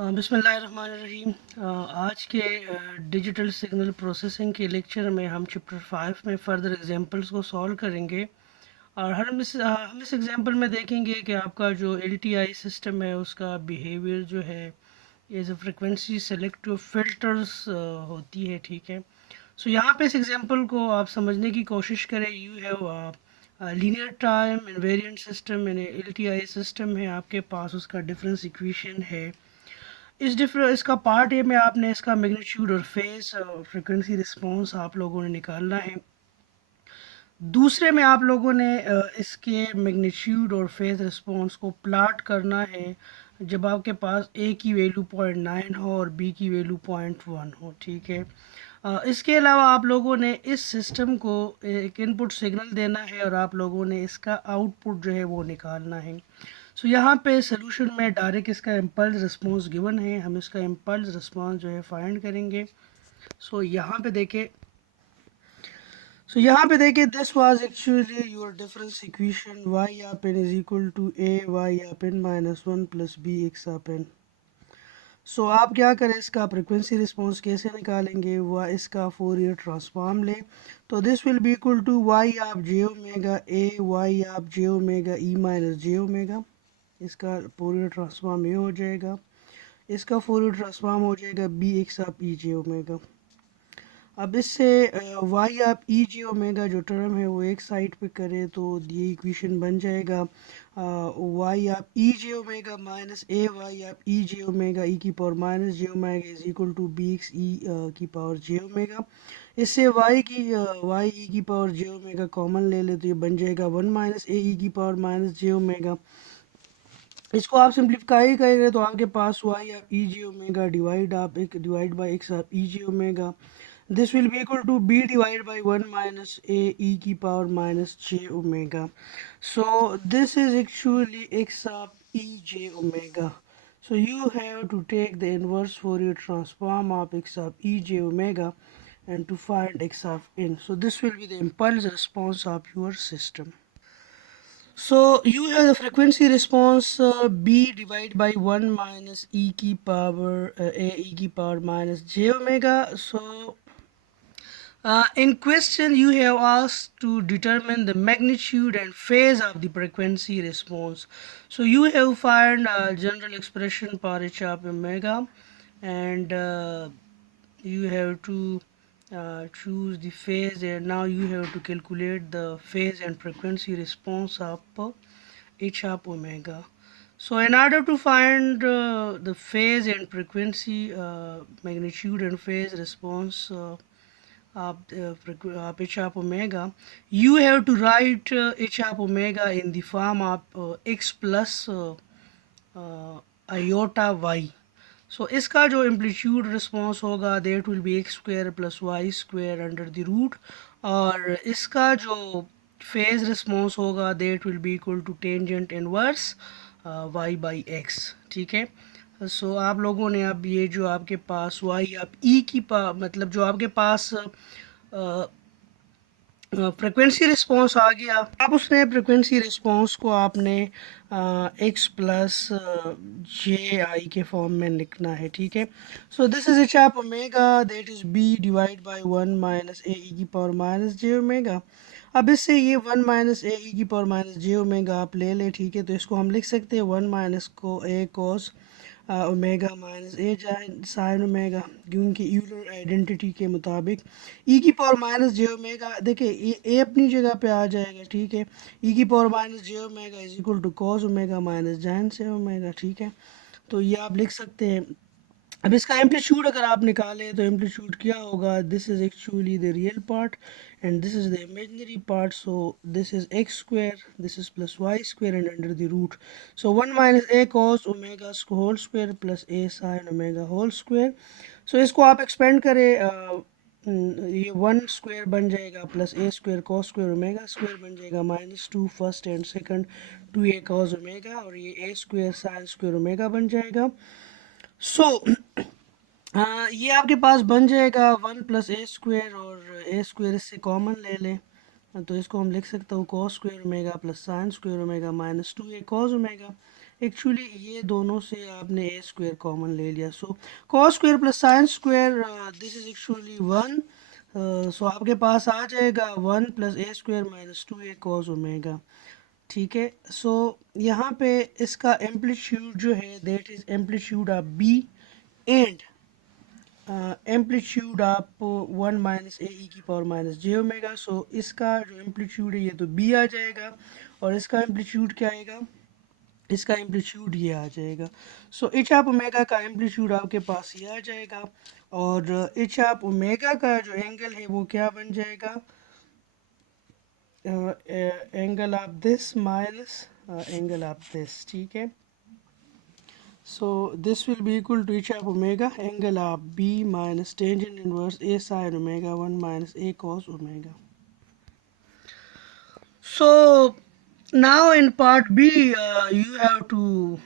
बिस्मिल्लाहिर्रहमानिर्रहीम। आज के डिजिटल सिग्नल प्रोसेसिंग के लेक्चर में हम चैप्टर 5 में फ़र्दर एग्जांपल्स को सॉल्व करेंगे। और हम इस एग्जांपल में देखेंगे कि आपका जो एलटीआई सिस्टम है उसका बिहेवियर जो है as a frequency selective filters होती है, ठीक है। सो यहाँ पे इस एग्जांपल को आप समझने की कोशिश करें। You have linear time invariant system यानी एलटीआई सिस्टम है आपके पास, उसका डिफरेंस इक्वेशन है। इसका पार्ट ए में आपने इसका मैग्नीट्यूड और फेस फ्रिक्वेंसी रिस्पांस आप लोगों ने निकालना है। दूसरे में आप लोगों ने इसके मैग्नीट्यूड और फेस रिस्पांस को प्लाट करना है जब आपके पास ए की वैल्यू 0.9 हो और बी की वैल्यू 0.1 हो, ठीक है। इसके अलावा आप लोगों ने इस सिस्टम को एक इनपुट सिग्नल देना है और आप लोगों ने इसका आउटपुट जो है वो निकालना है। सो यहाँ पे सोल्यूशन में डायरेक्ट इसका इम्पल्स रिस्पांस गिवन है, हम इसका इम्पल्स रिस्पांस जो है फाइंड करेंगे। यहाँ पे देखिए this was actually your difference equation y of n is equal to a y of n minus one plus b x of n। So आप क्या करें, इसका फ्रिक्वेंसी रिस्पांस कैसे निकालेंगे, वह इसका फोरियर ट्रांसफॉर्म लें। तो this will be equal to y of j omega a y of j omega e minus j omega, इसका फोरियर ट्रांसफॉर्म ये हो जाएगा, इसका फोरियर ट्रांसफॉर्म हो जाएगा बी एक्स आप ई जे ओमेगा। अब इससे वाई आप ई जे ओमेगा जो टर्म है वो एक साइड पे करें तो ये इक्वेशन बन जाएगा वाई आप e j omega minus a y आप ई जे ओमेगा ई की power minus j omega is equal to b x e की पावर जे ओमेगा। इससे वाई ई की पावर जे ओमेगा कॉमन ले ले तो ये बन जाएगा वन माइनस ए ई की पावर माइनस जे ओमेगा। इसको आप सिंप्लीफाई करेंगे तो आपके पास वाई आप e j omega divide by x आप e j omega, this will be equal to b divided by 1 minus a e की power minus j omega. So this is actually x of e j omega. So you have to take the inverse Fourier transform of x of e j omega and to find x of n. So this will be the impulse response of your system. So you have the frequency response b divided by 1 minus e की power a e की power minus j omega. So in question, you have asked to determine the magnitude and phase of the frequency response. So you have find a general expression for h of omega, and you have to choose the phase, and now you have to calculate the phase and frequency response of h of omega. So in order to find the phase and frequency magnitude and phase response h of omega, you have to write h of omega in the form of x plus iota y. So इसका जो amplitude response होगा that will be x square plus y square under the root, और इसका जो phase response होगा that will be equal to tangent inverse y by x, ठीक है। सो आप लोगों ने अब ये जो आपके पास वाई आप ई की मतलब जो आपके पास फ्रिक्वेंसी रिस्पॉन्स आ गया, आप उसने फ्रिक्वेंसी रिस्पॉन्स को आपने एक्स प्लस जे आई के फॉर्म में लिखना है, ठीक है। So this is h of omega that is b divide by 1 minus a e की पावर माइनस जे ओमेगा। अब इससे ये 1 माइनस ए ई की पावर माइनस जे ओमेगा आप ले लें, ठीक है। तो इसको हम लिख सकते हैं 1 माइनस को ए कॉस ओमेगा माइनस ए साइन ओमेगा, क्योंकि यूलर आइडेंटिटी के मुताबिक ई की पावर माइनस जे ओमेगा, देखिए ए अपनी जगह पे आ जाएगा, ठीक है। ई की power minus j omega is equal to cos omega minus j से ओमेगा, ठीक है। तो ये आप लिख सकते हैं। अब इसका एम्पलीट्यूड अगर आप निकालें तो एम्पलीट्यूड क्या होगा, this is actually the real part and this is the imaginary part. So this is x square, this is plus y square and under the root, so 1 minus a cos omega whole square plus a sine omega whole square. So इसको आप expand करें, ये 1 square बन जाएगा plus a square cos square omega square बन जाएगा minus 2 first and second 2 a cos omega, और ये ए स्क्वायर साइन स्क्वायर ओमेगा बन जाएगा। सो ये आपके पास बन जाएगा 1 प्लस ए स्क्वायर, और ए स्क्वायर इससे कॉमन ले लें तो इसको हम लिख सकते हो cos square omega plus sine square omega minus 2 a cos omega. Actually ये दोनों से आपने ए स्क्वायर कॉमन ले लिया, so cos square plus sine square, this is actually 1, so आपके पास आ जाएगा 1 plus a square minus 2a cos omega. ठीक है, सो यहाँ पे इसका एम्पलीट्यूड जो है that is amplitude of b and amplitude आप 1 माइनस ए ई की पावर माइनस जे ओमेगा। सो इसका जो एम्पलीट्यूड है ये तो बी आ जाएगा, और इसका एम्पलीट्यूड क्या आएगा, इसका एम्पलीट्यूड ये आ जाएगा। सो एच ऑफ ओमेगा का एम्पलीट्यूड आपके पास ये आ जाएगा, और एच ऑफ ओमेगा का जो एंगल है वो क्या बन जाएगा, angle of this minus angle of this. ठीक है, so this will be equal to each of omega angle of b minus tangent inverse a sin omega 1 minus a cos omega. So now in part b, you have to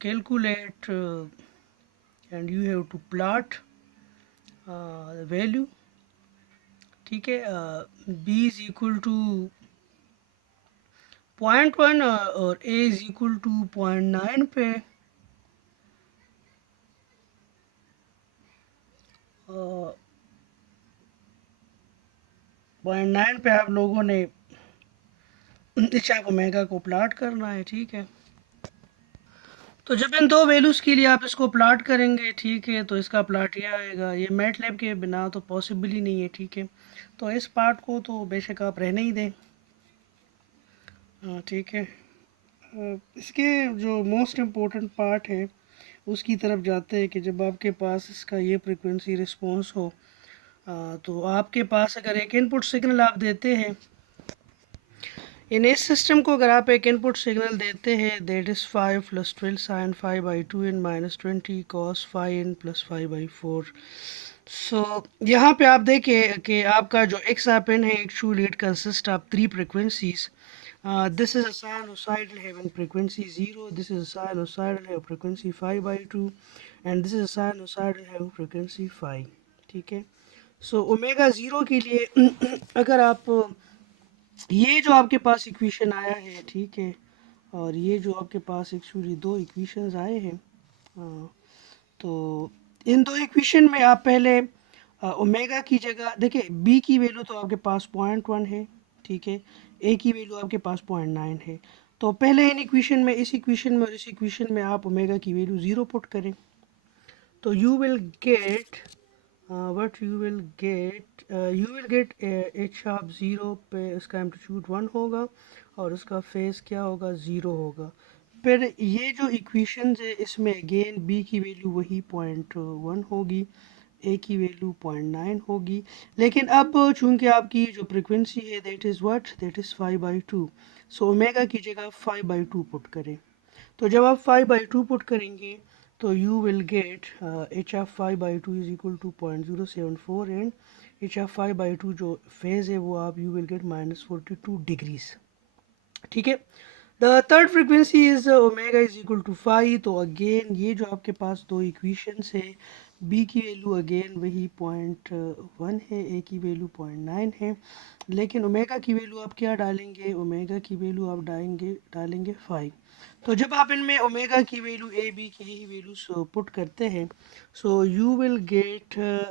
calculate and you have to plot the value. ठीक है, b is equal to 0.1 और a is equal to 0.9 पे 0.9 पे आप लोगों ने H of omega को plot करना है। ठीक है, तो जब इन दो वैल्यूज़ के लिए आप इसको प्लाट करेंगे, ठीक है, तो इसका प्लाट ये आएगा। ये मैटलैब के बिना तो पॉसिबल ही नहीं है। ठीक है, तो इस पार्ट को तो बेशक आप रहने ही दें। ठीक है, इसके जो मोस्ट इम्पोर्टेंट पार्ट है उसकी तरफ जाते हैं कि जब आपके पास इसका ये फ्रिक्वेंसी रिस्पॉन्स हो, तो आपके पास अगर एक इनपुट सिग्नल आप देते हैं, इन इस सिस्टम को अगर आप एक इनपुट सिग्नल देते हैं दैट इज़ 5 प्लस 12 sine 5/2 n minus 20 cos 5 n plus 5/4। So यहाँ पे आप देखें कि आपका जो एक्स आप इन है actually it consist of 3 frequencies. This is a sinusoidal having frequency 0, this is a sinusoidal have frequency 5/2 and this is a sinusoidal have frequency 5। ठीक है, सो ओमेगा 0 के लिए अगर आप ये जो आपके पास इक्वेशन आया है, ठीक है, और ये जो आपके पास एक्चुअली दो इक्वेशंस आए हैं, तो इन दो इक्वेशन में आप पहले ओमेगा की जगह देखिए, बी की वैल्यू तो आपके पास 0.1 है, ठीक है, ए की वैल्यू आपके पास 0.9 है। तो पहले इन इक्वेशन में, इस इक्वेशन में और इस इक्वेशन में आप ओमेगा की वैल्यू 0 पुट करें, तो you will gate what you will get h of 0 पे इसका एम्पलीट्यूड 1 होगा और इसका फेस क्या होगा, 0 होगा। फिर ये जो इक्वेशंस है इसमें अगेन b की वैल्यू वही 0.1 होगी, a की वैल्यू 0.9 होगी, लेकिन अब चूंकि आपकी जो फ्रिक्वेंसी है दैट इज़ 5/2, सो ओमेगा की जगह 5/2 पुट करें। तो जब आप 5/2 पुट करेंगे तो you will get h of 5/2 is equal to 0.074 and h of 5/2 जो फेज है वो आप यू विल गेट -42 डिग्रीज। ठीक है, the third frequency is omega is equal to 5। तो अगेन ये जो आपके पास दो इक्वेशंस है, बी की वैल्यू अगेन वही 0.1 है, ए की वैल्यू 0.9 है, लेकिन ओमेगा की वैल्यू आप क्या डालेंगे, ओमेगा की वैल्यू आप डालेंगे 5। तो जब आप इनमें ओमेगा की वैल्यू ए बी की ही वैल्यूज पुट करते हैं, सो यू विल गेट